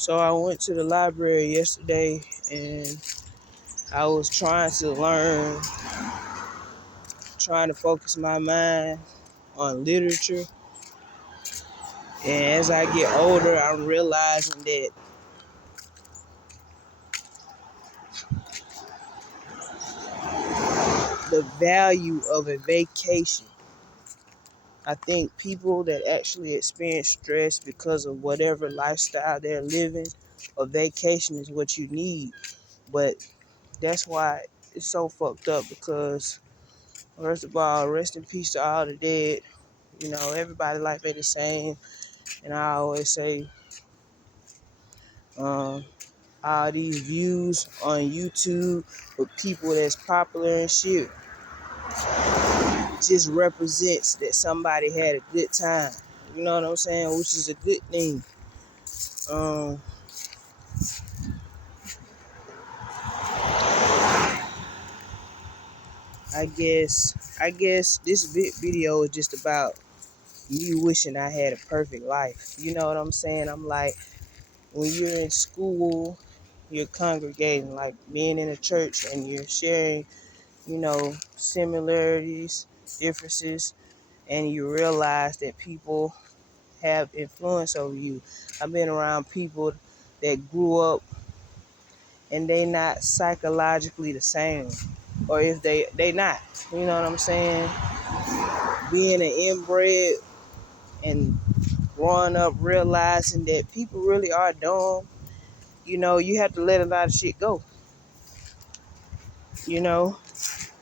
So I went to the library yesterday and I was trying to learn, trying to focus my mind on literature. And as I get older, I'm realizing that the value of a vacation. I think people that actually experience stress because of whatever lifestyle they're living, a vacation is what you need. But that's why it's so fucked up because, first of all, rest in peace to all the dead. You know, everybody's life ain't the same. And I always say, um, all these views on YouTube with people that's popular and shit just represents that somebody had a good time. You know what I'm saying? Which is a good thing. Um, I guess this video is just about me wishing I had a perfect life. You know what I'm saying? I'm like, when you're in school, you're congregating, like being in a church, and you're sharing, similarities, differences, and you realize that people have influence over you. I've been around people that grew up and they not psychologically the same, or if they not, you know what I'm saying? Being an inbred and growing up realizing that people really are dumb, you have to let a lot of shit go, you know,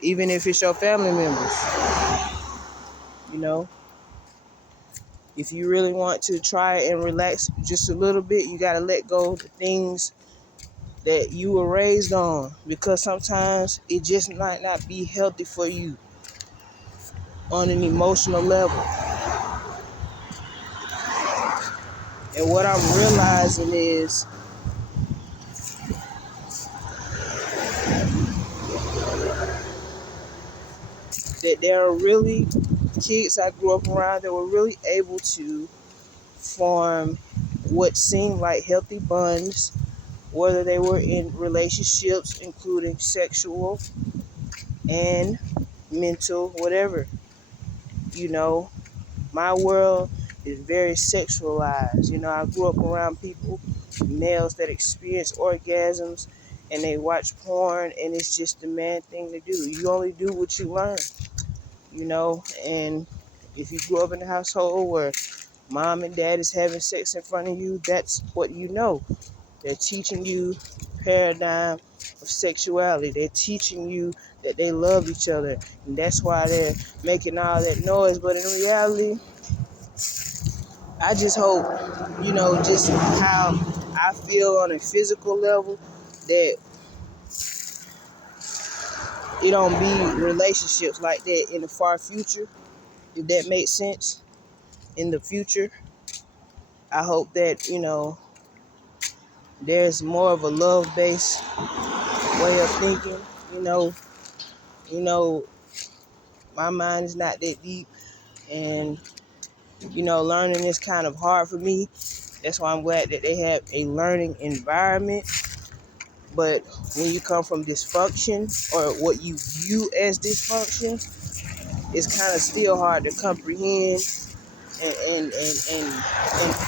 even if it's your family members, you know. If you really want to try and relax just a little bit, you got to let go of the things that you were raised on, because sometimes it just might not be healthy for you on an emotional level. And what I'm realizing is that there are really kids I grew up around that were really able to form what seemed like healthy bonds, whether they were in relationships, including sexual and mental, whatever. You know, my world is very sexualized. I grew up around people, males that experience orgasms and they watch porn, and it's just the man thing to do. You only do what you learn, and if you grew up in a household where mom and dad is having sex in front of you, that's what you know. They're teaching you paradigm of sexuality. They're teaching you that they love each other, and that's why they're making all that noise. But in reality, I just hope, just how I feel on a physical level, that it don't be relationships like that in the far future, if that makes sense. In the future, I hope that, there's more of a love-based way of thinking. You know, you know, my mind is not that deep, and learning is kind of hard for me. That's why I'm glad that they have a learning environment. But when you come from dysfunction, or what you view as dysfunction, it's kind of still hard to comprehend and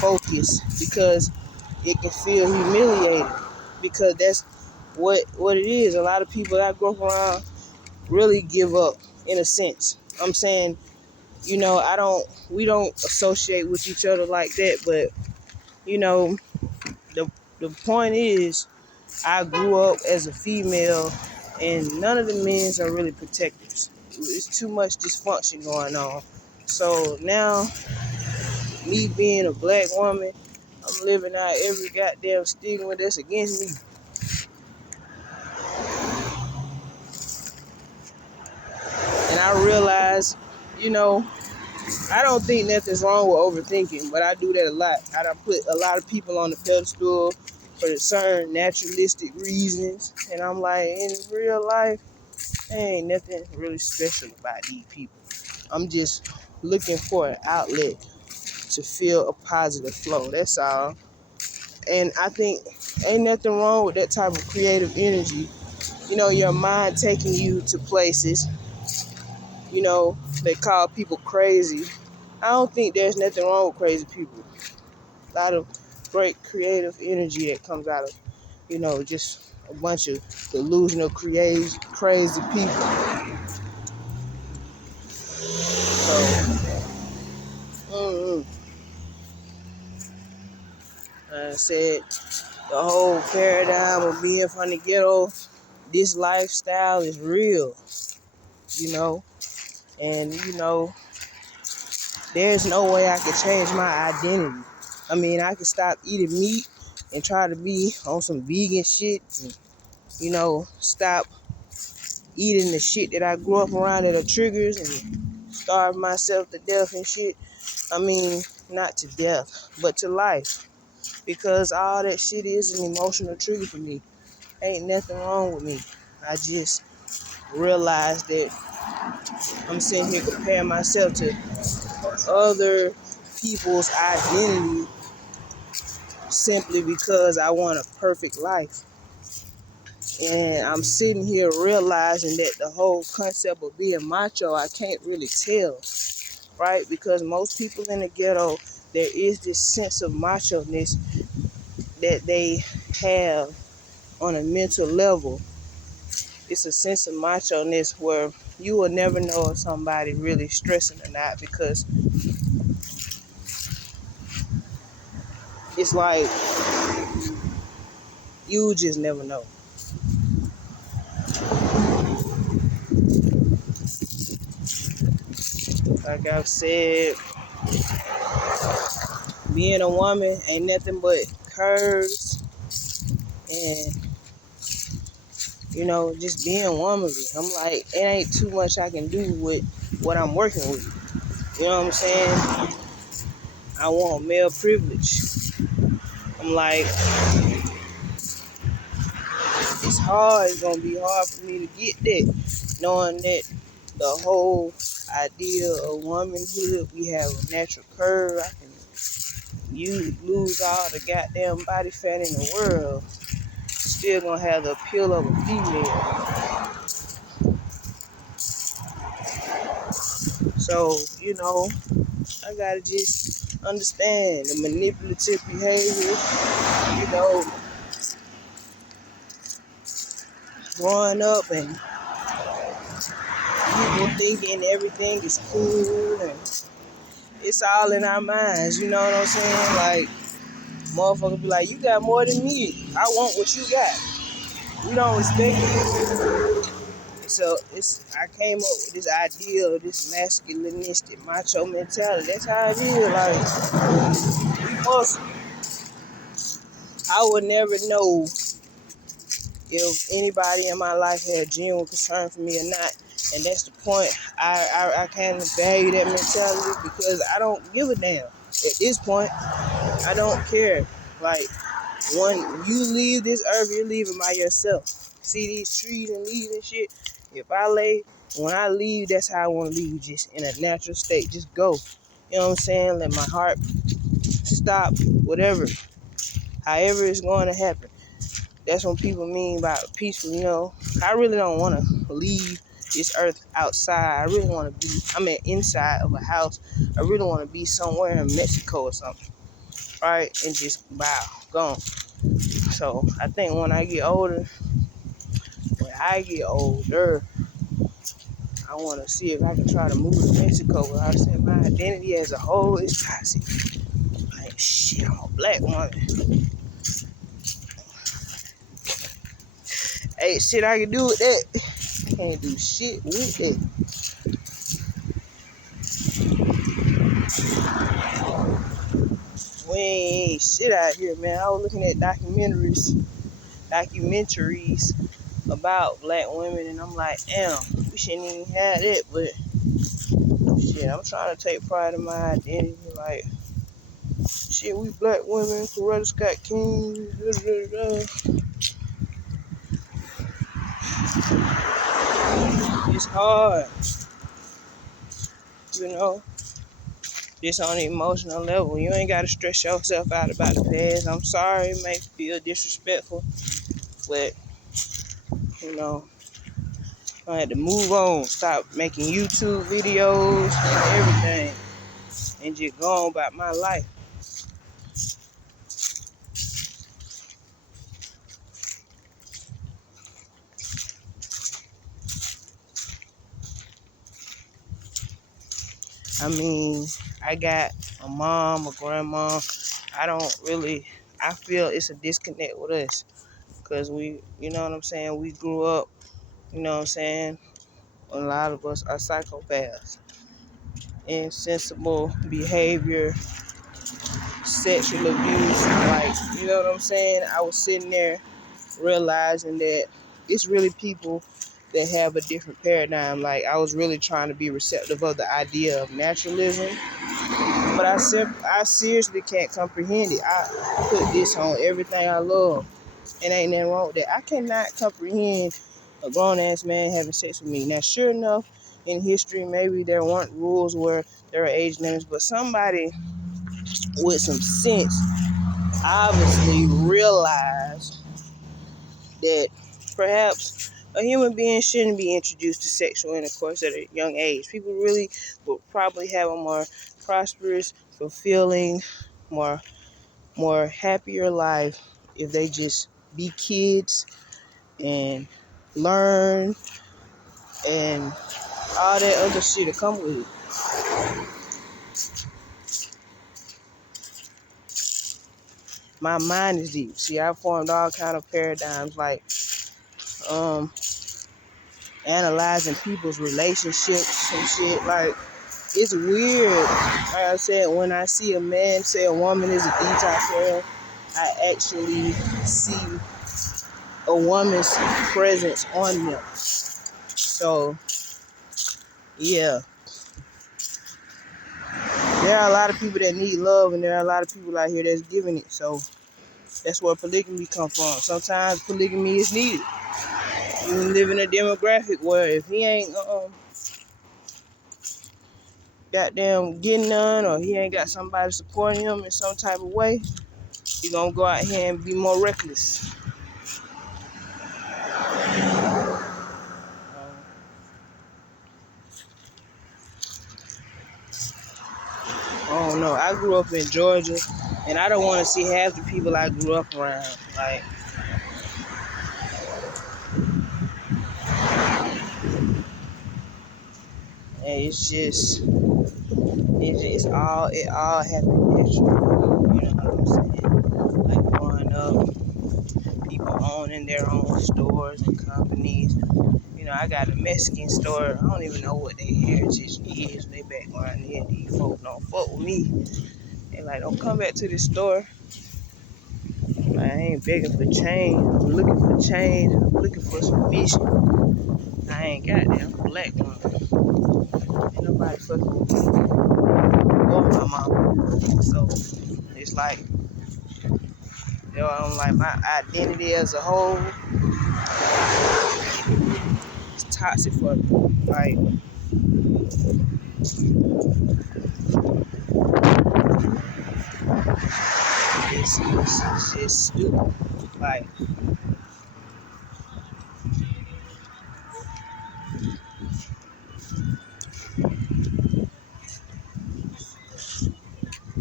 focus, because it can feel humiliating, because that's what it is. A lot of people that I grew up around really give up, in a sense. I'm saying, we don't associate with each other like that, but you know, the the point is, I grew up as a female, and none of the men's are really protectors. It's too much dysfunction going on. So now, me being a black woman, I'm living out every goddamn stigma that's against me. And I realize, you know, I don't think nothing's wrong with overthinking, but I do that a lot. I done put a lot of people on the pedestal for certain naturalistic reasons. And I'm like, in real life, there ain't nothing really special about these people. I'm just looking for an outlet to feel a positive flow. That's all. And I think ain't nothing wrong with that type of creative energy. You know, your mind taking you to places, you know, they call people crazy. I don't think there's nothing wrong with crazy people. A lot of great creative energy that comes out of, you know, just a bunch of delusional, crazy people. So, mm I said, the whole paradigm of being from the ghetto, this lifestyle is real, you know, and, you know, there's no way I could change my identity. I mean, I could stop eating meat and try to be on some vegan shit and, you know, stop eating the shit that I grew up around that are triggers and starve myself to death and shit. I mean, not to death, but to life. Because all that shit is an emotional trigger for me. Ain't nothing wrong with me. I just realized that I'm sitting here comparing myself to other people's identity simply because I want a perfect life. And I'm sitting here realizing that the whole concept of being macho, I can't really tell, right? Because most people in the ghetto, there is this sense of macho-ness that they have on a mental level. It's a sense of macho-ness where you will never know if somebody really stressing or not, because it's like you just never know. Like I've said, being a woman ain't nothing but curves and, you know, just being womanly. I'm like, it ain't too much I can do with what I'm working with. You know what I'm saying? I want male privilege. I'm like, it's hard. It's gonna be hard for me to get that, knowing that the whole idea of womanhood, we have a natural curve. I can you lose all the goddamn body fat in the world, still gonna have the appeal of a female. So, you know, I gotta just understand the manipulative behavior, you know, growing up and people thinking everything is cool and it's all in our minds, you know what I'm saying? Like, motherfuckers be like, you got more than me. I want what you got. We don't respect it. So I came up with this idea of this masculinistic macho mentality. That's how it is. Like, we must, I would never know if anybody in my life had genuine concern for me or not. And that's the point. I kind of value that mentality because I don't give a damn. At this point, I don't care. Like, when you leave this earth, you're leaving by yourself. See these trees and leaves and shit? When I leave, that's how I want to leave, just in a natural state. Just go. You know what I'm saying? Let my heart stop, whatever. However it's going to happen. That's what people mean by peaceful, you know. I really don't want to leave this earth outside. I really want to be, inside of a house. I really want to be somewhere in Mexico or something, right? And just bow, gone. So I think when I get older, I want to see if I can try to move to Mexico. But I said my identity as a whole is toxic. Like, shit, I'm a black woman. Hey, shit I can do with that. Can't do shit with that. We ain't shit out here, man. I was looking at documentaries about black women, and I'm like, damn, we shouldn't even have that. But shit, I'm trying to take pride in my identity. Like, shit, we black women, Coretta Scott King, It's hard, you know. Just on an emotional level. You ain't got to stress yourself out about the past. I'm sorry, it may feel disrespectful, but, you know, I had to move on, stop making YouTube videos and everything, and just go on about my life. I mean, I got a mom, a grandma. I feel it's a disconnect with us because we, you know what I'm saying, we grew up, you know what I'm saying, a lot of us are psychopaths. Insensible behavior, sexual abuse, like, you know what I'm saying? I was sitting there realizing that it's really people that have a different paradigm. Like, I was really trying to be receptive of the idea of naturalism, but I seriously can't comprehend it. I put this on everything I love, and ain't nothing wrong with that. I cannot comprehend a grown-ass man having sex with me. Now, sure enough, in history, maybe there weren't rules where there are age limits, but somebody with some sense obviously realized that perhaps a human being shouldn't be introduced to sexual intercourse at a young age. People really will probably have a more prosperous, fulfilling, more happier life if they just be kids and learn and all that other shit that come with it. My mind is deep. See, I formed all kind of paradigms, like analyzing people's relationships and shit. Like, it's weird. Like I said, when I see a man say a woman is a detox girl, I actually see a woman's presence on them. So, yeah. There are a lot of people that need love, and there are a lot of people out here that's giving it. So, that's where polygamy comes from. Sometimes polygamy is needed. You live in a demographic where if he ain't goddamn getting none, or he ain't got somebody supporting him in some type of way, he gonna go out here and be more reckless. I don't know. I grew up in Georgia, and I don't want to see half the people I grew up around. Like, and it all happened naturally. You know what I'm saying? Like, growing up, people owning their own stores and companies. You know, I got a Mexican store. I don't even know what their heritage is. They back around here. These folks don't fuck with me. They like, don't come back to the store. Like, I ain't begging for change. I'm looking for change. I'm looking for some vision. I ain't got that. I'm a black woman. Ain't nobody fucking with me or my mama. So it's like, you know, I'm like, my identity as a whole is toxic for me. Like, it's just stupid. Like,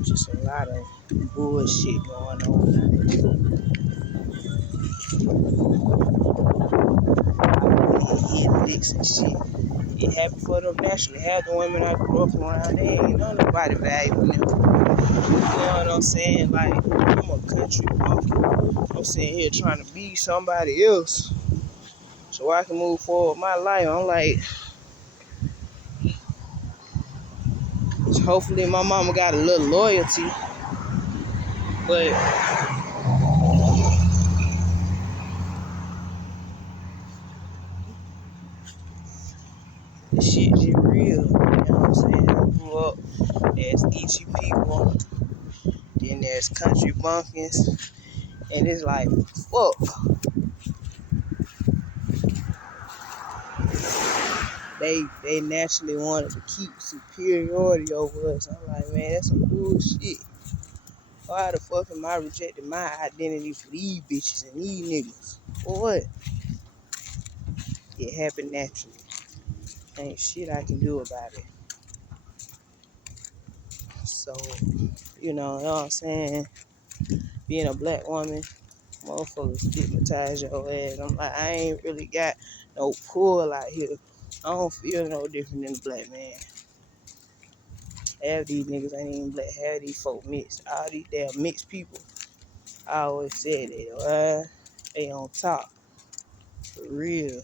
just a lot of bullshit going on. Hitting dicks and shit. It happened for them naturally. Half the women I grew up around, they ain't know nobody valuing them. You know what I'm saying? Like, I'm a country bumpkin. I'm sitting here trying to be somebody else so I can move forward with my life. I'm like, hopefully my mama got a little loyalty, but this shit just real. You know what I'm saying? I grew up, there's Geechee people, then there's country bumpkins, and it's like, fuck. they naturally wanted to keep superiority over us. I'm like, man, that's some bullshit. Why the fuck am I rejecting my identity for these bitches and these niggas? For what? It happened naturally. Ain't shit I can do about it. So, you know what I'm saying? Being a black woman, motherfuckers stigmatize your ass. I'm like, I ain't really got no pull out here. I don't feel no different than a black man. Half these niggas ain't even black. Half these folk mixed. All these damn mixed people. I always said that. They on top. For real.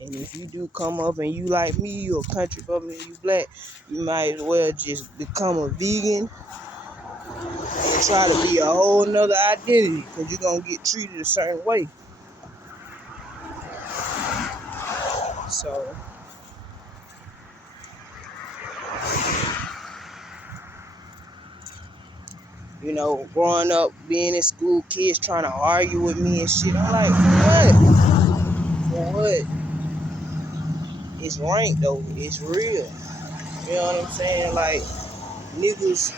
And if you do come up and you like me, you a country bumpkin and you black, you might as well just become a vegan and try to be a whole nother identity because you're going to get treated a certain way. So, growing up, being in school, kids trying to argue with me and shit. I'm like, for what? It's rank though. It's real. You know what I'm saying? Like, niggas,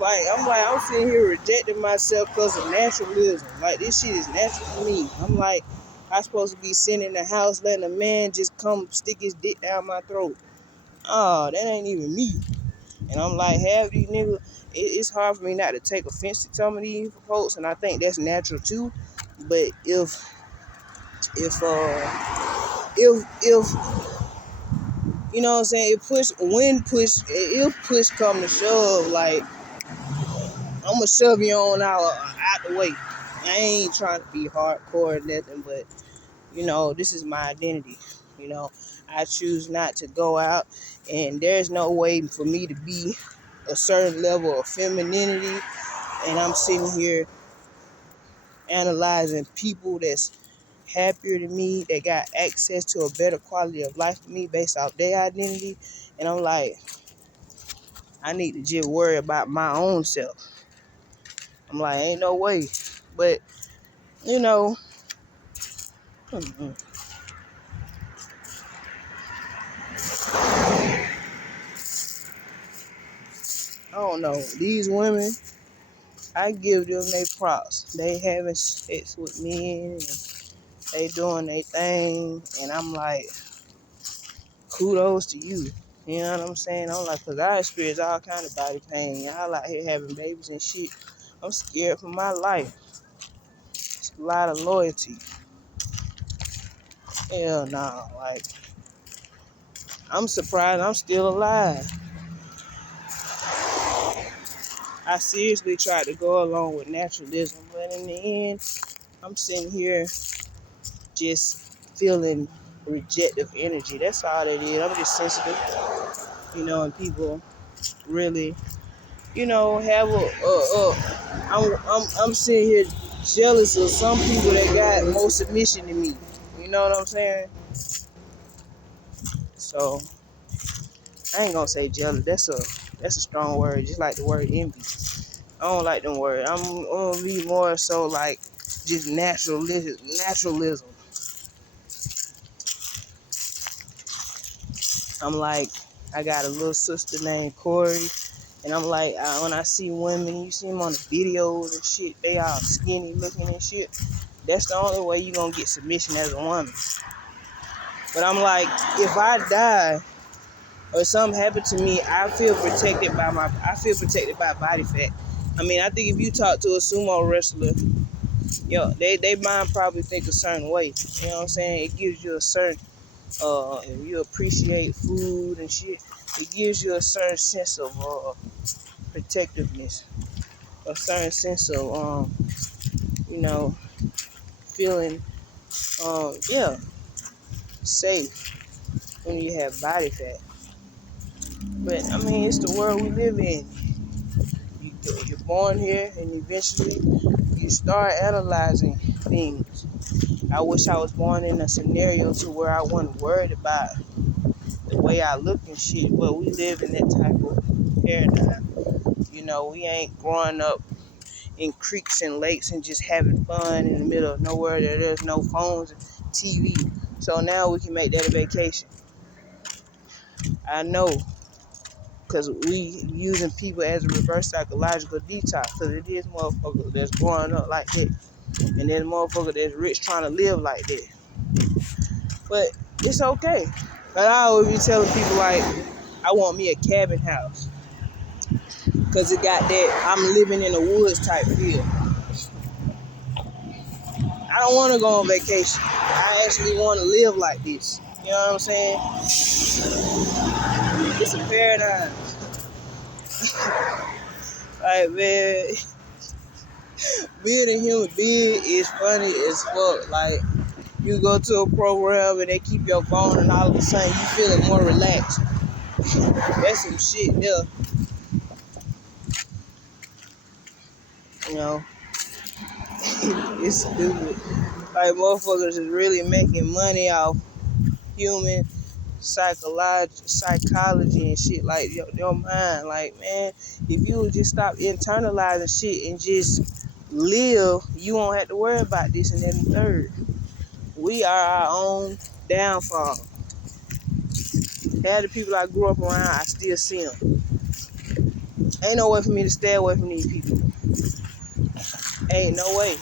like, I'm sitting here rejecting myself because of naturalism. Like, this shit is natural for me. I'm like, I supposed to be sitting in the house letting a man just come stick his dick down my throat. Oh, that ain't even me. And I'm like, half these niggas, it's hard for me not to take offense to some of these folks, and I think that's natural too. But if you know what I'm saying, if push come to shove, like, I'ma shove you on out the way. I ain't trying to be hardcore or nothing, but this is my identity. I choose not to go out, and there's no way for me to be a certain level of femininity, and I'm sitting here analyzing people that's happier than me, that got access to a better quality of life than me based off their identity, and I'm like, I need to just worry about my own self. I'm like, ain't no way. But, you know, I don't know. These women, I give them their props. They having sex with men, and they doing their thing, and I'm like, kudos to you. You know what I'm saying? I'm like, because I experience all kind of body pain. Y'all out here having babies and shit. I'm scared for my life. It's a lot of loyalty. Hell no. Like, I'm surprised I'm still alive. I seriously tried to go along with naturalism, but in the end, I'm sitting here just feeling rejective energy. That's all it is. I'm just sensitive, and people really, have I'm sitting here jealous of some people that got more submission than me. You know what I'm saying? So I ain't gonna say jealous. That's a strong word. Just like the word envy. I don't like them words. I'm gonna be more so like just naturalism. I'm like, I got a little sister named Corey, and I'm like, when I see women, you see them on the videos and shit, they all skinny looking and shit. That's the only way you gonna get submission as a woman. But I'm like, if I die or something happened to me, I feel protected by body fat. I mean, I think if you talk to a sumo wrestler, they mind probably think a certain way. You know what I'm saying? It gives you a certain, if you appreciate food and shit, it gives you a certain sense of protectiveness, a certain sense of feeling safe when you have body fat. But I mean, it's the world we live in. You're born here, and eventually you start analyzing things. I wish I was born in a scenario to where I wasn't worried about the way I look and shit, but we live in that type of paradigm. We ain't growing up in creeks and lakes and just having fun in the middle of nowhere. There's no phones and TV. So now we can make that a vacation. I know, because we using people as a reverse psychological detox. Because it is motherfuckers that's growing up like that. And then motherfucker that's rich trying to live like that. But it's okay. But I always be telling people, like, I want me a cabin house. Because it got that I'm living in the woods type feel. I don't want to go on vacation. I actually want to live like this. You know what I'm saying? It's a paradigm. Like, man, being a human being is funny as fuck. Like, you go to a program and they keep your phone, and all of a sudden you feeling more relaxed. That's some shit there. You know, it's stupid. Like, motherfuckers is really making money off human psychology and shit, like your mind. Like, man, if you would just stop internalizing shit and just live, you won't have to worry about this and that and third. We are our own downfall. Half the people I grew up around, I still see them. Ain't no way for me to stay away from these people. Ain't no way.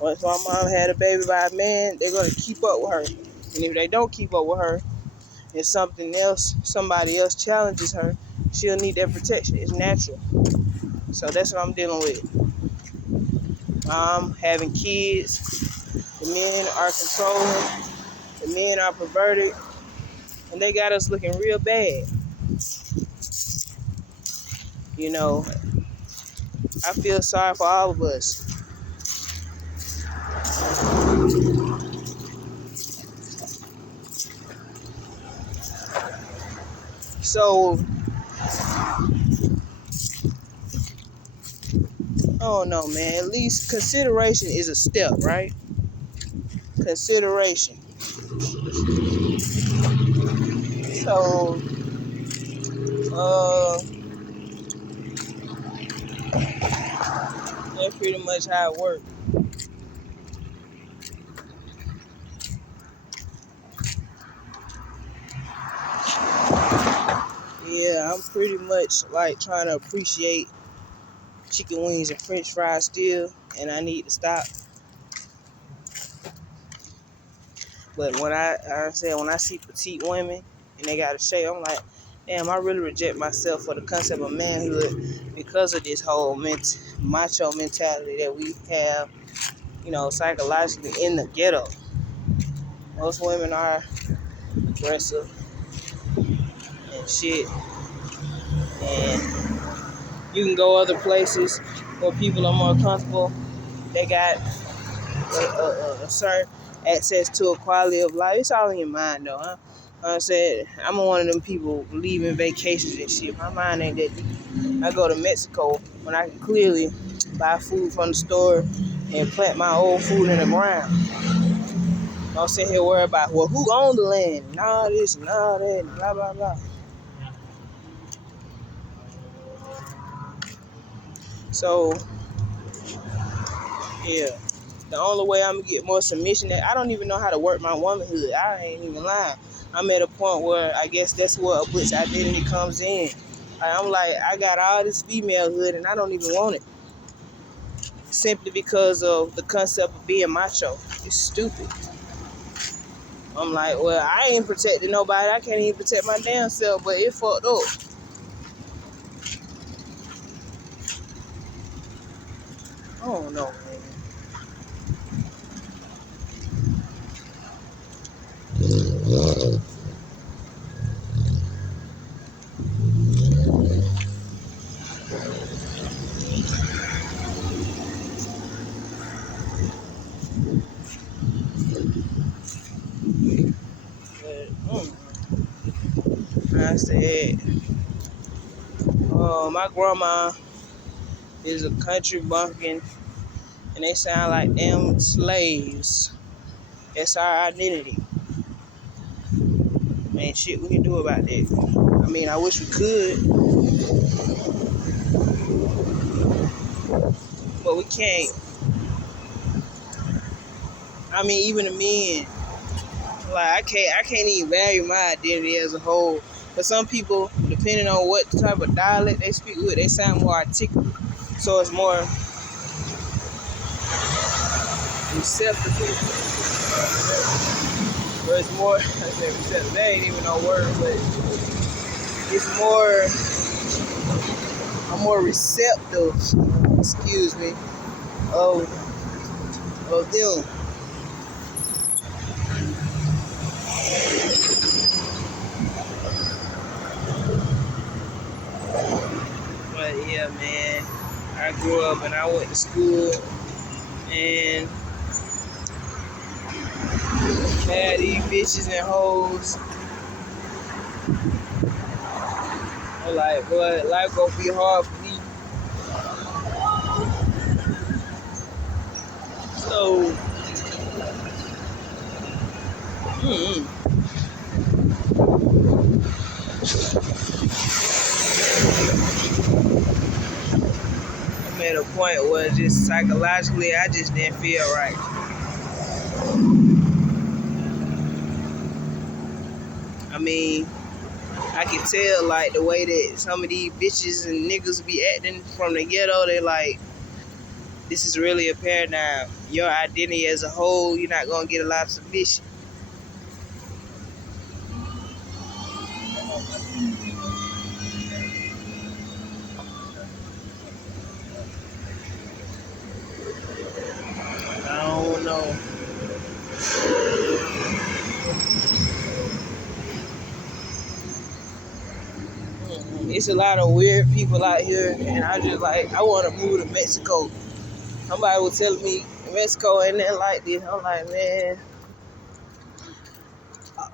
Once my mom had a baby by a man, they're gonna keep up with her. And if they don't keep up with her, and somebody else challenges her, she'll need that protection. It's natural. So that's what I'm dealing with. Having kids, the men are controlling, the men are perverted, and they got us looking real bad. You know, I feel sorry for all of us. So, I don't know, man. At least consideration is a step, right? Consideration. So, that's pretty much how it works. Yeah, I'm pretty much like trying to appreciate chicken wings and french fries still, and I need to stop. But when when I see petite women and they got a shape, I'm like, damn, I really reject myself for the concept of manhood because of this whole macho mentality that we have, psychologically in the ghetto. Most women are aggressive and shit, and you can go other places where people are more comfortable. They got a certain access to a quality of life. It's all in your mind, though, huh? I said, I'm one of them people leaving vacations and shit. My mind ain't that deep. I go to Mexico when I can clearly buy food from the store and plant my old food in the ground. Don't sit here worry about, well, who owned the land and all this and all that and blah, blah, blah. So, yeah. The only way I'm going to get more submission, I don't even know how to work my womanhood. I ain't even lying. I'm at a point where I guess that's where a butch identity comes in. I'm like, I got all this femalehood and I don't even want it. Simply because of the concept of being macho. It's stupid. I'm like, well, I ain't protecting nobody. I can't even protect my damn self, but it fucked up. I don't know, man. But, I said, my grandma is a country bumpkin, and they sound like damn slaves. That's our identity. Ain't shit we can do about that. I mean, I wish we could, but we can't. I mean, even the men. Like I can't even value my identity as a whole. But some people, depending on what type of dialect they speak with, they sound more articulate. So it's more receptive. Or it's more, I said receptive. That ain't even no word, but it's more, I'm more receptive, excuse me, of them. But yeah, man, I grew up and I went to school and had these bitches and hoes. I'm like, boy, life gonna be hard for me. So, I'm at a point where just psychologically, I just didn't feel right. I mean, I can tell like the way that some of these bitches and niggas be acting from the ghetto. They like, this is really a paradigm. Your identity as a whole, you're not gonna get a lot of submission. I don't know. It's a lot of weird people out here, and I just like, I want to move to Mexico. Somebody was telling me Mexico ain't nothing like this. I'm like, man,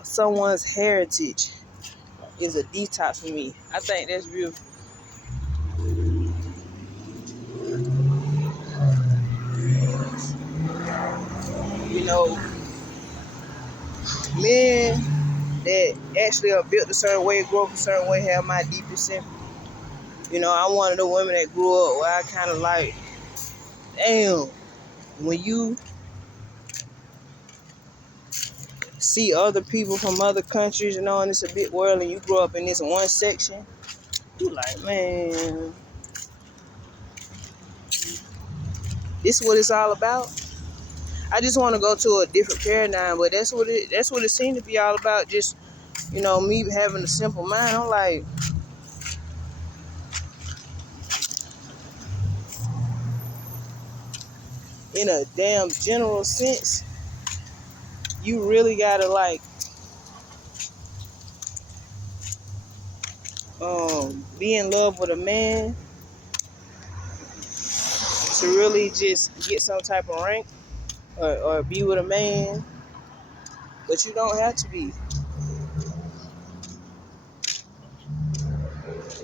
someone's heritage is a detox for me. I think that's beautiful. You know, men that actually are built a certain way, grew up a certain way, have my deepest sympathy. You know, I'm one of the women that grew up where I kind of like, damn, when you see other people from other countries, you know, and it's a big world, and you grow up in this one section, you like, man, this is what it's all about. I just want to go to a different paradigm, but that's what it seemed to be all about. Just, you know, me having a simple mind. I'm like, in a damn general sense, you really gotta like be in love with a man to really just get some type of rank or be with a man, but you don't have to be.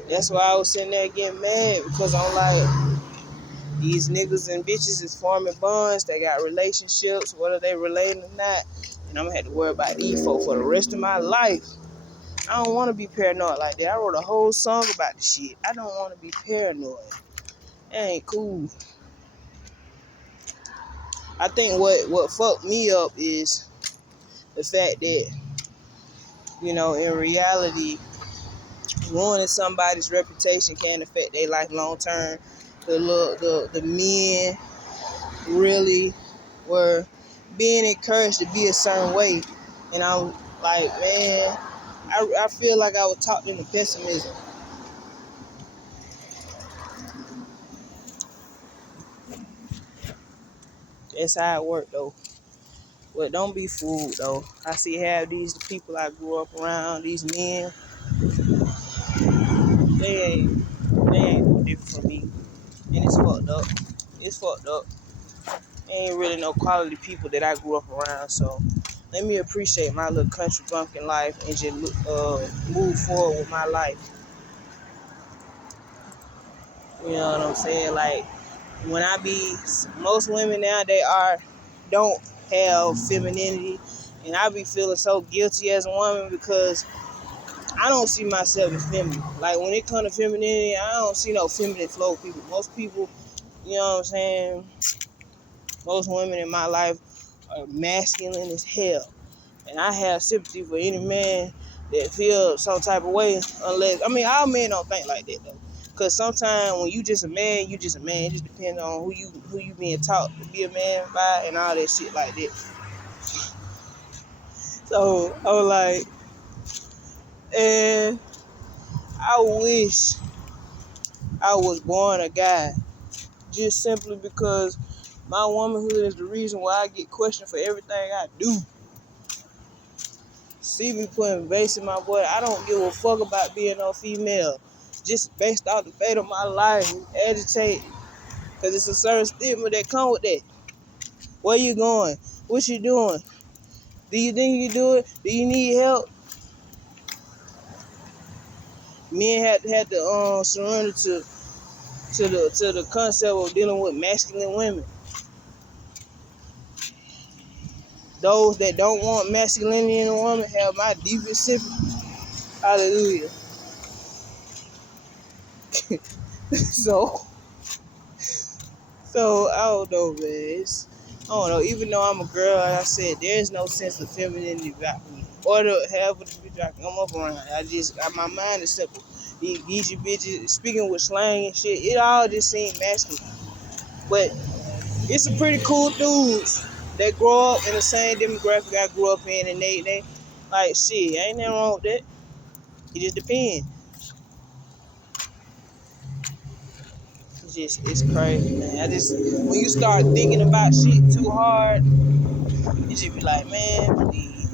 That's why I was sitting there getting mad, because I'm like, these niggas and bitches is forming bonds. They got relationships, whether they relating or not, and I'm gonna have to worry about these folks for the rest of my life. I don't want to be paranoid like that. I wrote a whole song about the shit. I don't want to be paranoid. That ain't cool. I think what fucked me up is the fact that, you know, in reality, ruining somebody's reputation can affect their life long term. The men really were being encouraged to be a certain way, and I'm like, man, I feel like I was talked into pessimism. That's how it worked though. But don't be fooled though. I see half these people I grew up around, these men, they ain't no different from me. And it's fucked up. It's fucked up. Ain't really no quality people that I grew up around, so let me appreciate my little country bumpkin life and just move forward with my life. You know what I'm saying? Like, when I be, most women now, don't have femininity, and I be feeling so guilty as a woman because I don't see myself as feminine. Like, when it comes to femininity, I don't see no feminine flow people. Most people, you know what I'm saying, most women in my life are masculine as hell. And I have sympathy for any man that feels some type of way, unless, I mean, all men don't think like that though. Cause sometimes when you just a man, you just a man. It just depends on who you being taught to be a man by and all that shit like that. So I was like, and I wish I was born a guy, just simply because my womanhood is the reason why I get questioned for everything I do. See me putting bass in my voice. I don't give a fuck about being no female. Just based off the fate of my life, agitate. Because it's a certain stigma that come with that. Where you going? What you doing? Do you think you can do it? Do you need help? Men had to surrender to the concept of dealing with masculine women. Those that don't want masculinity in a woman have my deepest sympathy. Hallelujah. So I don't know, man. I don't know. Even though I'm a girl, like I said, there's no sense of femininity about me, or to have the bitch I come up around. My mind is simple. These bitches speaking with slang and shit. It all just seems masculine, but it's some pretty cool dudes that grow up in the same demographic I grew up in, and they like shit. Ain't nothing wrong with that. It just depends. It's crazy, man. When you start thinking about shit too hard, you just be like, man, please.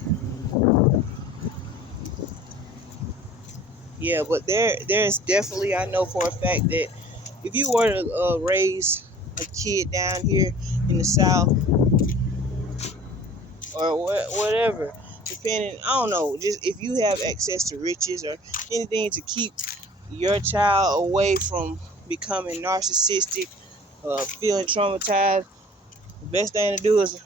Yeah, but there's definitely, I know for a fact that if you were to raise a kid down here in the South or whatever, depending, I don't know, just if you have access to riches or anything to keep your child away from becoming narcissistic, feeling traumatized, the best thing to do is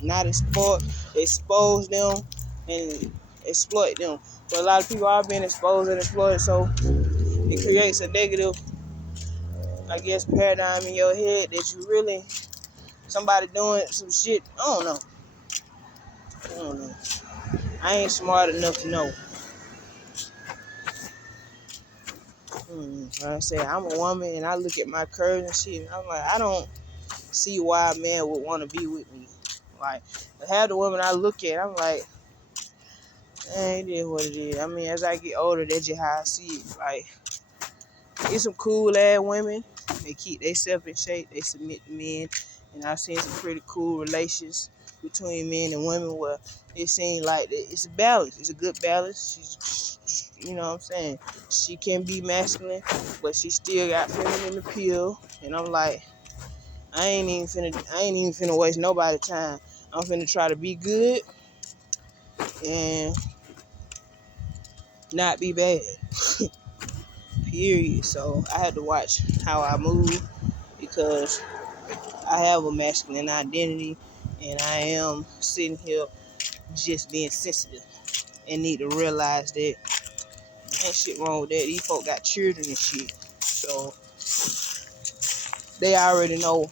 not expose them and exploit them. But a lot of people are being exposed and exploited, so it creates a negative, I guess, paradigm in your head that you really somebody doing some shit. I don't know. I ain't smart enough to know. Like I say, I'm a woman and I look at my curves and shit, and I'm like, I don't see why a man would want to be with me. Like, half the women I look at, I'm like, it is what it is. I mean, as I get older, that's just how I see it. Like, it's some cool ass women. They keep themselves in shape. They submit to men. And I've seen some pretty cool relations between men and women where it seems like it's a balance. It's a good balance. You know what I'm saying? She can be masculine, but she still got feminine appeal. And I'm like, I ain't even finna waste nobody's time. I'm finna try to be good and not be bad. Period. So I had to watch how I move because I have a masculine identity and I am sitting here just being sensitive and need to realize that ain't shit wrong with that. These folk got children and shit. So they already know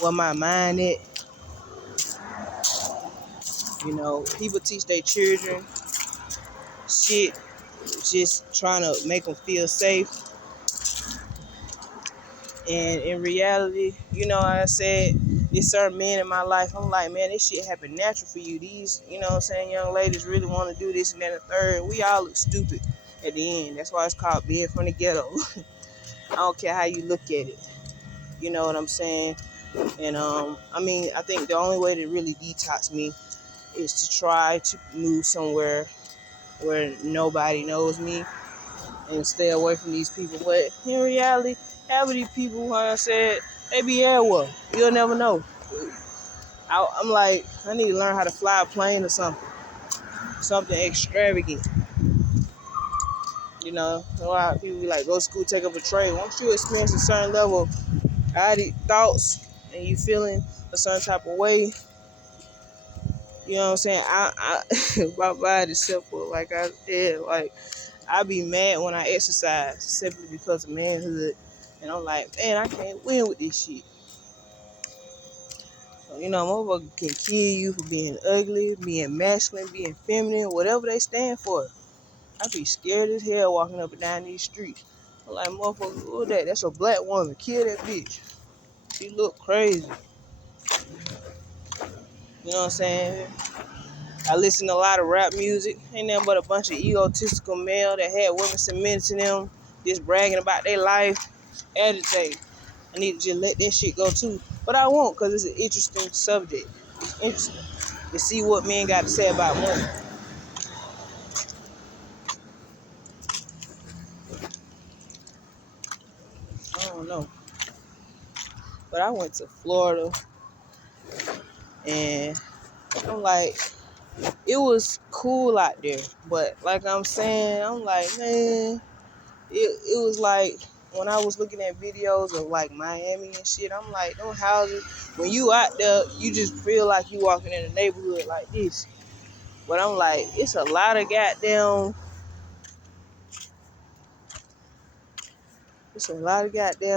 where my mind at. You know, people teach their children shit just trying to make them feel safe. And in reality, you know, like I said, there's certain men in my life, I'm like, man, this shit happen natural for you. These, you know what I'm saying, young ladies really want to do this and that and the third. We all look stupid at the end. That's why it's called being from the ghetto. I don't care how you look at it. You know what I'm saying? And I mean, I think the only way to really detox me is to try to move somewhere where nobody knows me and stay away from these people. But in reality, half of these people, like I said, they be everywhere. You'll never know. I'm like, I need to learn how to fly a plane or something extravagant. You know, a lot of people be like, go to school, take up a trade. Once you experience a certain level of thoughts and you feeling a certain type of way, you know what I'm saying? My body is simple. Like I said, like I be mad when I exercise simply because of manhood. And I'm like, man, I can't win with this shit. Motherfucker can kill you for being ugly, being masculine, being feminine, whatever they stand for. I be scared as hell walking up and down these streets. I'm like, motherfucker, who that? That's a black woman. Kill that bitch. She look crazy. You know what I'm saying? I listen to a lot of rap music. Ain't nothing but a bunch of egotistical male that had women submitted to them, just bragging about their life. Agitate. I need to just let that shit go too. But I won't, because it's an interesting subject. It's interesting to see what men got to say about women. I don't know. But I went to Florida, and I'm like, it was cool out there. But like I'm saying, I'm like, man, it was like when I was looking at videos of like Miami and shit, I'm like, them houses, when you out there, you just feel like you walking in a neighborhood like this. But I'm like, it's a lot of goddamn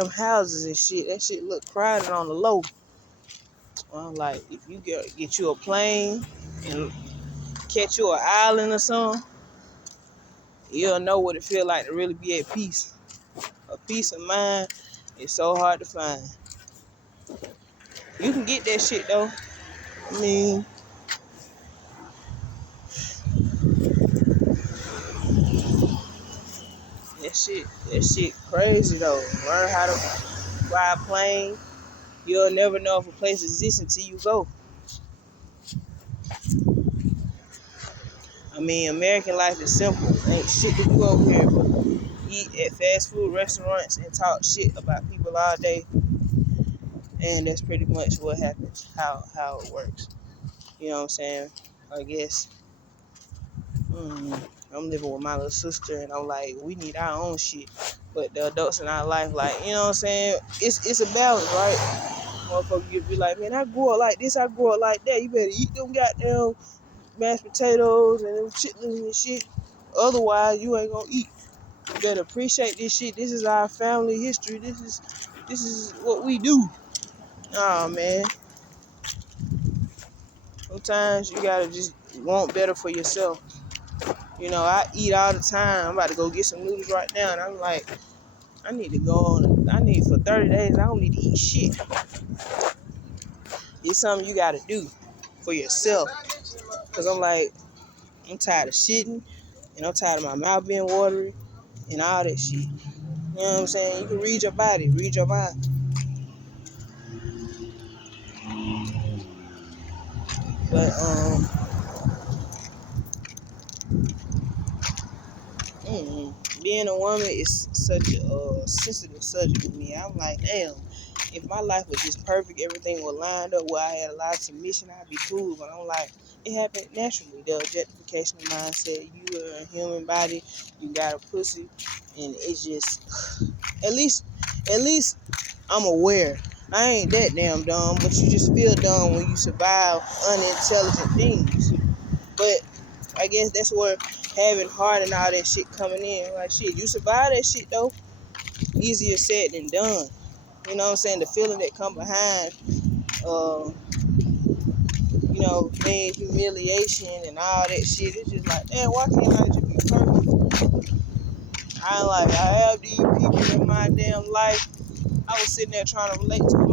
houses and shit. That shit look crowded on the low. I'm like, if you get you a plane and catch you an island or something, you'll know what it feel like to really be at peace. A peace of mind is so hard to find. You can get that shit though. I mean, that shit crazy though. Learn how to fly a plane. You'll never know if a place exists until you go. I mean, American life is simple. Ain't shit to do over here but eat at fast food restaurants and talk shit about people all day. And that's pretty much what happens, how it works. You know what I'm saying? I guess I'm living with my little sister, and I'm like, we need our own shit. But the adults in our life, like, you know what I'm saying? It's a balance, right? Motherfucker, you be like, man, I grew up like this, I grew up like that. You better eat them goddamn mashed potatoes and them chitlins and shit. Otherwise, you ain't gonna eat. You better appreciate this shit. This is our family history. This is what we do. Oh man. Sometimes you gotta just want better for yourself. I eat all the time. I'm about to go get some noodles right now, and I'm like, I need for 30 days, I don't need to eat shit. It's something you gotta do for yourself. Cause I'm like, I'm tired of shitting, and I'm tired of my mouth being watery, and all that shit. You know what I'm saying? You can read your body, read your mind. But, being a woman is such a sensitive subject to me. I'm like, damn, if my life was just perfect, everything was lined up where I had a lot of submission, I'd be cool. But I'm like, it happened naturally. The objectification of mindset. You are a human body. You got a pussy, and it's just, at least, I'm aware. I ain't that damn dumb, but you just feel dumb when you survive unintelligent things. But I guess that's where having heart and all that shit coming in. Like, shit, you survive that shit, though. Easier said than done. You know what I'm saying? The feeling that come behind, uh, pain, humiliation, and all that shit. It's just like, damn, why can't I just be perfect? I have these people in my damn life. I was sitting there trying to relate to them.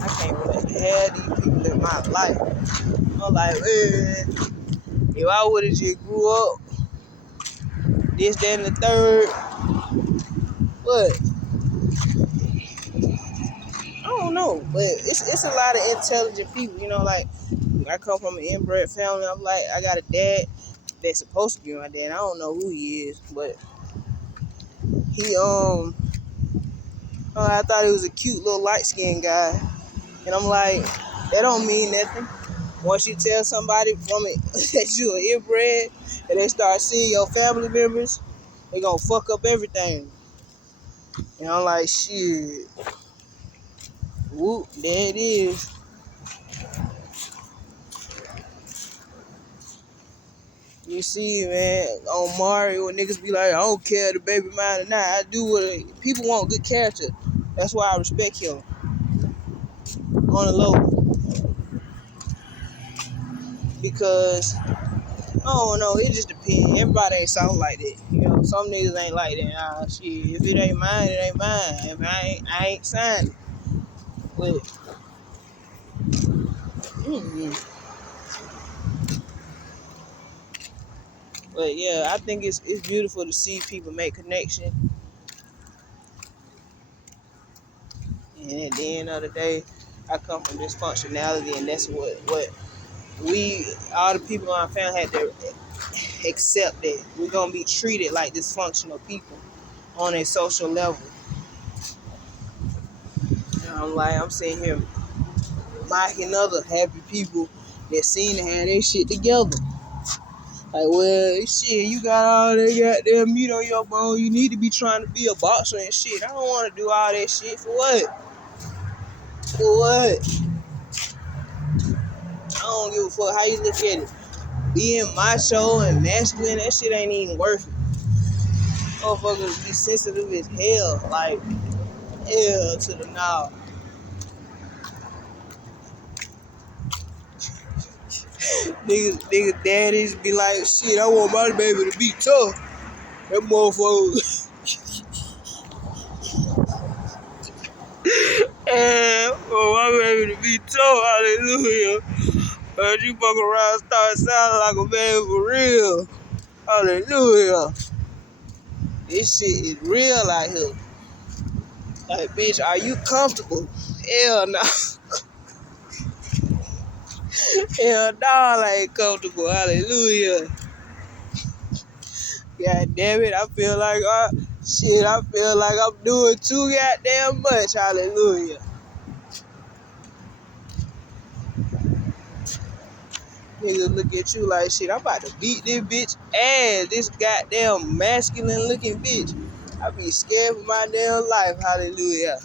I can't relate to have these people in my life. I'm like, man, if I would have just grew up, this, that, and the third, but I don't know. But it's a lot of intelligent people. Like, I come from an inbred family. I'm like, I got a dad that's supposed to be my dad. I don't know who he is, but he I thought he was a cute little light skinned guy, and I'm like, that don't mean nothing. Once you tell somebody from it that you are inbred, and they start seeing your family members, they gonna fuck up everything. And I'm like, shit, whoop, there it is. You see, man, on Mario, when niggas be like, I don't care the baby mine or not. I do what people want good character. That's why I respect him on the low, because I don't know. It just depends. Everybody ain't sound like that. Some niggas ain't like that. Shit. If it ain't mine, it ain't mine. If I ain't signed it. But, but yeah, I think it's beautiful to see people make connection. And at the end of the day, I come from dysfunctionality, and that's what we, all the people in our family, had to accept, that we're gonna be treated like dysfunctional people on a social level. And I'm sitting here mocking other happy people that seem to have their shit together. Like, well, shit, you got all that goddamn meat on your bone. You need to be trying to be a boxer and shit. I don't want to do all that shit. For what? For what? I don't give a fuck how you look at it. Being macho and masculine, that shit ain't even worth it. Motherfuckers be sensitive as hell. Like, hell to the now. Niggas daddies be like, shit, I want my baby to be tough. That motherfucker. Oh, my baby to be tough. Hallelujah. But you fuck around and start sounding like a man for real. Hallelujah. This shit is real out here. Like, bitch, are you comfortable? Hell no. Hell no, I ain't comfortable. Hallelujah. God damn it, I feel like I'm doing too goddamn much. Hallelujah. Niggas look at you like, shit, I'm about to beat this bitch ass. This goddamn masculine looking bitch. I be scared for my damn life. Hallelujah.